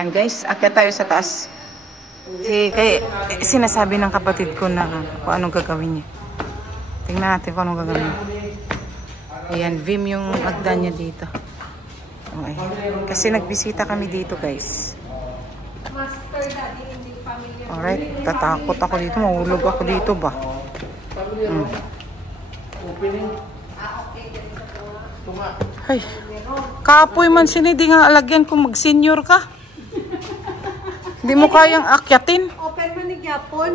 Ayan guys, akyat tayo sa taas. Sinasabi ng kapatid ko na kung anong gagawin niya. Tingnan natin kung anong gagawin niya. Ayan, Vim yung agda niya dito. Okay. Kasi nagbisita kami dito guys. Alright, tatakot ako dito. Mahulog ako dito ba? Ay, kapoy man sinidi nga alagyan kung mag-senior ka. Hindi mo kayang akyatin. Open mo ni Gyapon.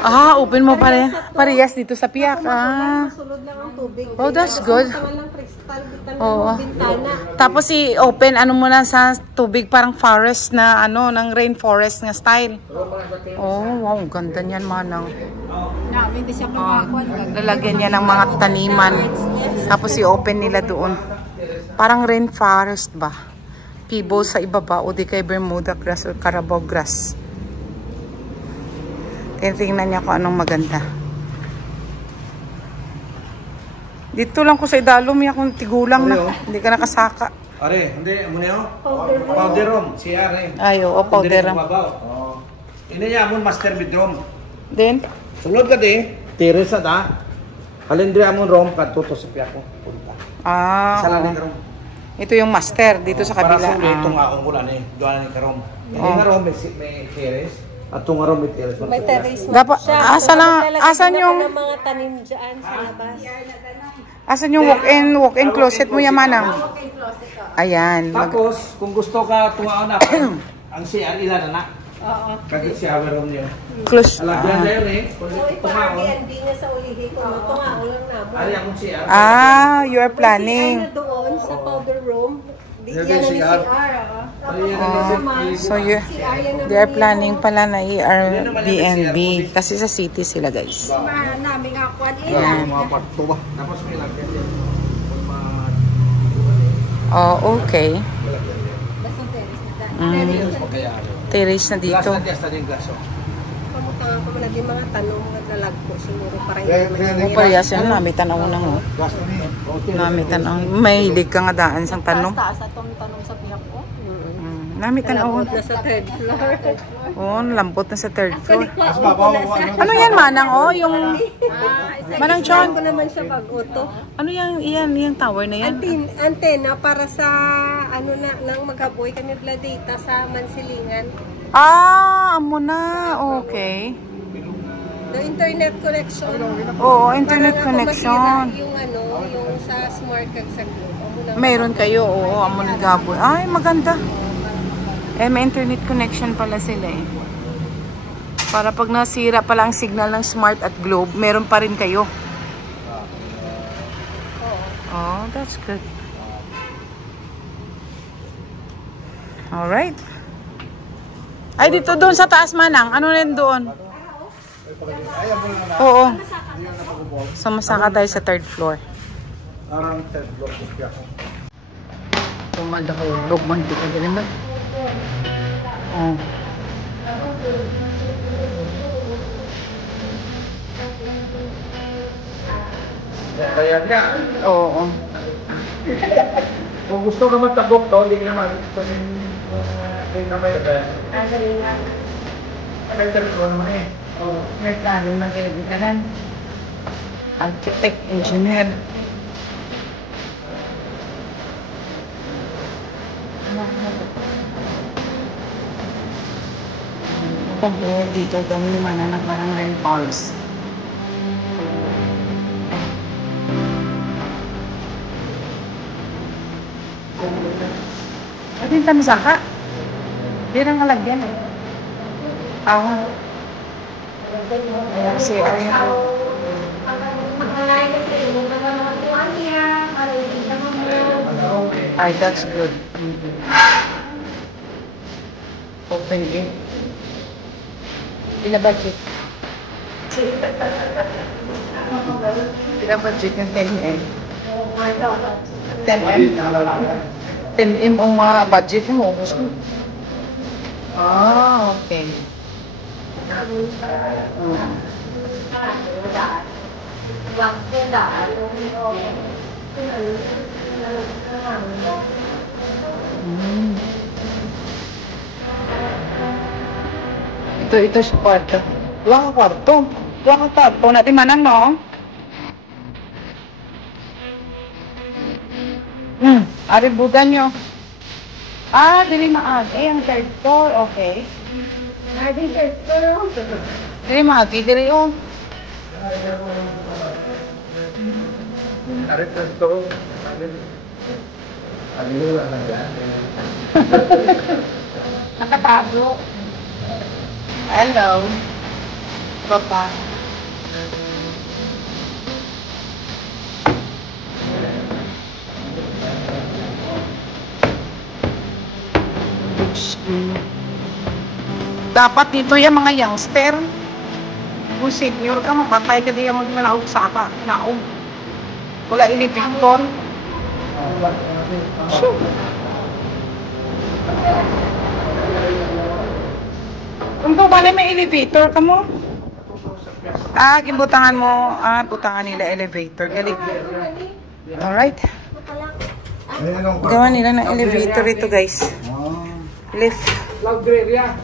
Ah, open mo parehas dito sa piyak. Ah. Masulod lang ang tubig. Oh, that's good. Oo. Tapos i-open ano mo na sa tubig parang forest na ano, ng rainforest nga style. Oh, wow, ganda niyan manang. Hindi siya makakuan. Lalagyan niya ng mga taniman. Tapos i-open nila doon. Parang rainforest ba? Pebbles sa ibaba o di kay Bermuda grass or Carabao grass. Tingnan niya kung anong maganda. Dito lang ko sa idalom niya kung tigulang na. Hindi ka nakasaka. Are, hindi mo niyo? Powder room, CR eh. Ay, oo, powder room. Ini niya amon master bedroom. Then Sulod ka di, terrace na ta. Halindri amon room kadto to sa piyak ko. Ah. Sa laling room. Ito yung master dito sa kabila. Para sa itong akong ulan eh. Doon ni karom. Ini nga room may terrace. At itong room may terrace. May terrace mo. Dapat asan yung mga tanim dyan sa labas. Asan yung walk-in closet mo yamanang? Ayan. Tapos kung gusto ka tungaon na ang CR ilan na. Oo. Kagit shower room niyo. Close. Alagyan na yun eh. Tungaon. Hindi niya sa ulihin ko. Tungaon lang na mo. Ari akong CR. Ah, you are planning. CR na doon sa powder room. Yan Yan ang CR. CR. So they are planning pala na Airbnb kasi sa city sila guys. Namin akuan Ayan. Mga parto ba? Tapos may lagyan yan. Oh, okay. Terrace na dito. Glass na tiyas na din glass. Kamuta ko malagi mga tanong at lalagpo siguro para hindi. Parehas yan, nami tanaw na mo. Glass na niya. Nami tanaw. May hilig ka nga daan sang tanong. Taas atong tanong sa piyak ko. Nami tanaw. Lambot na sa third floor. Oh, lambot na sa third floor. Mas babaw. Ano yan manang oh? Yung Manang John. Ko naman siya pag-auto. ano yung tower na yan? Antena para sa ano na nang maghaboy kami data sa Mansilingan. Ah, amo na. Okay. The internet connection. Oo, internet Para connection. yung ano, yung sa smart kag sa Globe. Mayroon kayo, oo, amo na gaboy. Ay, maganda. May internet connection pala sila eh. Para pag nasira pala ang signal ng Smart at Globe, meron pa rin kayo. Oh, that's good. Alright. Ay, dito doon sa taas manang. Ano rin doon? Oo. Sumasaka tayo sa third floor. Parang third floor. Tumalahulog man. Di ka ganun ba? Oh. Kaya niya. Oo. Kung gusto naman tagok to, hindi naman. Hindi naman yun. Galingan. May telephone naman eh. Oo. May planning ng kaibigan. Architect, engineer. Dito kami mananap ng rainfalls. At yung tansaka. Di nang alagyan eh. Ayan si Ariel. Ay, that's good. Open it. Pinabudget. Pinabudget yung 10M. 10M. 10M ang mga budget mo. Ah, okay. Ito sa kwarto. Wala ka kwarto. Wala ka kwarto. Natin manang, no? Aribugan nyo. Dili maagi. Ang third floor. Okay. Di third floor. Dili maagi. Dili yung. Arit na ito. Ano lang yan? Nakatago. Hello. Papa. Dapat dito yung mga youngster. Kung senior ka, mapatay ka diyan mag-malaog sa ka. Naog. Wala elevator. Sure. Kung to ba may elevator ka mo? Kibutangan mo. Butangan nila elevator. Galing. Alright. Gawa nila ng elevator ito, guys. Lift. Laundry area.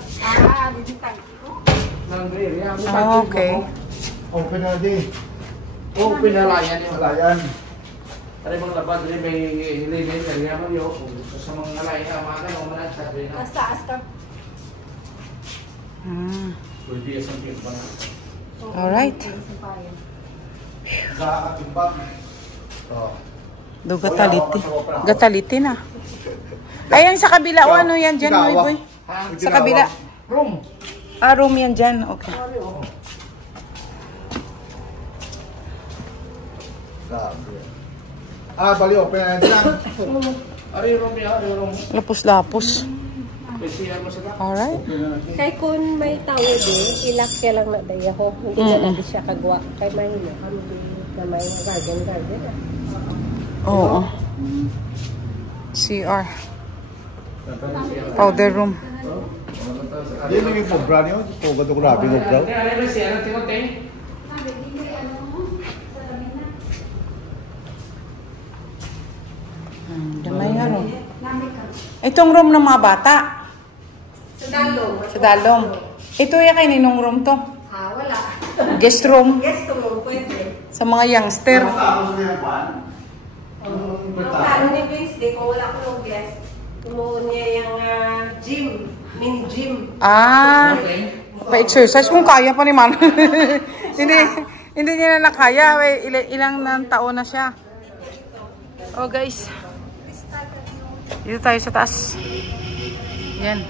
Dito tayo. Laundry area. Okay. Open na din. Open na layan yung Layan. Tari mga labad rin may hilingin. Kaya mo yun. Sa mga layan na mga ganyan. Umanan sa rin na. Taas ka. Pwede yung sampir ba na? Alright. Sa atimbang. Do gataliti. Gataliti na. Ayan sa kabila. O ano yan dyan, boy boy? Sa kabila. Room. Room yan dyan. Okay. Bali, open na din lang. Ari room ya, ari room. Lapos-lapos. Pwede mo sila. Alright. Kay kung may tao din, ilak siya lang na dayaho. Hindi na natin siya kagwa. Kay mahina kami na may garden na. Oo. CR. Powder room. Yan yung pobra niyo. Pogod ko grabe ng pobra. Ari ba siya? Ano tingot eh? Damay nga room. Itong room ng mga bata. Sa dalong. Sa dalong. Ito yung kay ninong room to. Wala. Guest room. Yes, mo pwede. Sa mga youngster. Plano ni Wednesday, kung wala ko ng guest, tumuon niya yung gym, mini gym. Pa-exercise kung kaya pa ni Man. hindi niya na nakaya. Ilang ng taon na siya. Oh guys. Dito tayo sa taas. Yan.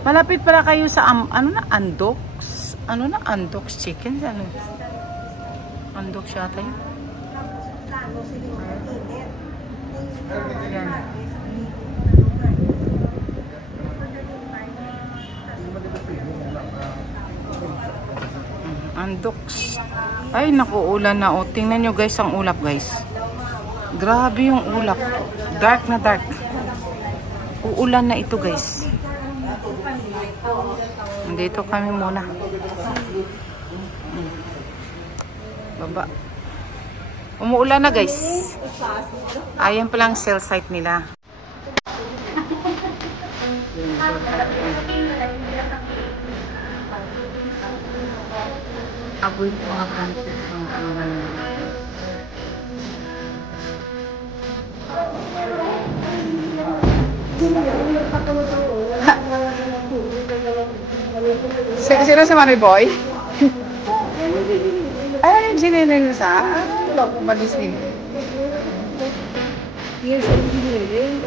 Malapit pala kayo sa Andox. Andox chicken. Andox yata yun. Yan. Andox. Ay, naku, ulan na. O, tingnan nyo guys ang ulap guys. Grabe yung ulap. Dark na dark. Uulan na ito guys. Dito kami muna. Baba. Umuulan na guys. Ayan palang cell site nila. Aboy po mga kanto. Sino si Manny Boy? Ay, sinilin sa? Wala ko malis din. Yes, engineering.